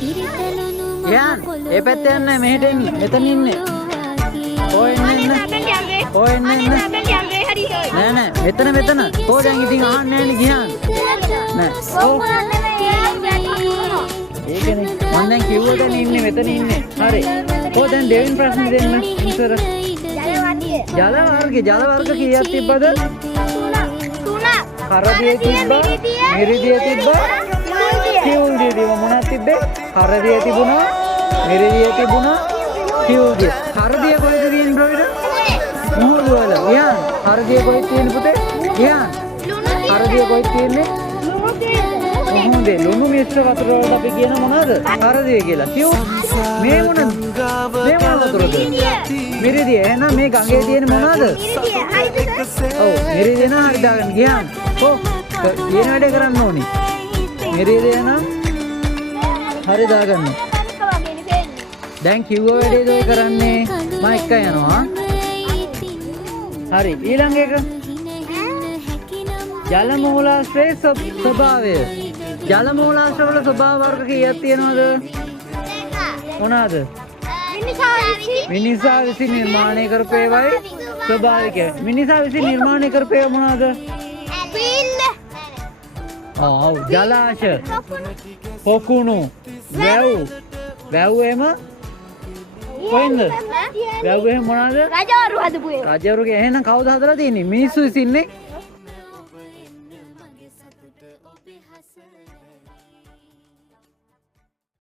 ගියාන් ඒ පැත්තේ යන්නේ මෙහෙට එන්න. මෙතන ඉන්නේ. ඔය එන්න එන්න. ඔය එන්න එන්න. නෑ නෑ මෙතන. කො දැන් ඉතින් අහන්නේ නෑනේ ගියාන්. නෑ. ඒකනේ මම දැන් කිව්වද ඉන්නේ මෙතන ඉන්නේ. හරි. කො දැන් දෙවෙනි ප්‍රශ්නේ දෙන්න. ඉතර. ජල වර්ග කීයක් තිබ්බද? 3ක්. කරදියේ තිබ්බා. මිරිදියේ තිබ්බා. කිවුල් දිය තිබ්බා. මොනවද තිබ්බේ? කරදිය තිබුණා. මිරිදිය තිබුණා. කිවුල් දිය. කරදිය කොහෙද තියෙන්නේ බ්‍රෝයිඩ? මුහුදු වල. ගියාන්. කරදිය කොහෙද තියෙන්නේ පුතේ? ගියාන්. කරදිය කොහෙද තියෙන්නේ? මුහුදේ. ලුණු මිශ්‍ර වතුර වලට අපි කියන මොනවද? කරදිය කියලා. කිව්වොත් මේ මොන වතුරද? මිරිදිය. එහෙනම් මේ ගඟේ තියෙන මොනවද? ඔව් මිරිදිය නා හරි දාගන්න. ගියාන්. කො කියන වැඩේ කරන්න ඕනේ. මිරිදිය නම් හරි දාගන්න. දැන් කිව්ව වැඩේද ඔය කරන්නේ? මම එක යනවා. හරි ඊළඟ එක. ජල මූලාශ්‍රයේ ස්වභාවය. ජල මූලාශ්‍ර වල ස්වභාව වර්ග කීයක් තියෙනවද? මොනවාද? මිනිසා විසින් නිර්මාණය කරපු ඒවායි ස්වභාවිකයි. මිනිසා විසින් නිර්මාණය කරපු ඒවා මොනවාද? ඔව් ජලාශ, පොකුණු, වැව් එහෙම කොහෙන්ද? වැව් එහෙම මොනවාද? රජවරු හදපු ඒවා. රජවරුගේ එහෙනම් කවුද හදලා තියෙන්නේ? මිනිස්සු විසින්නේ.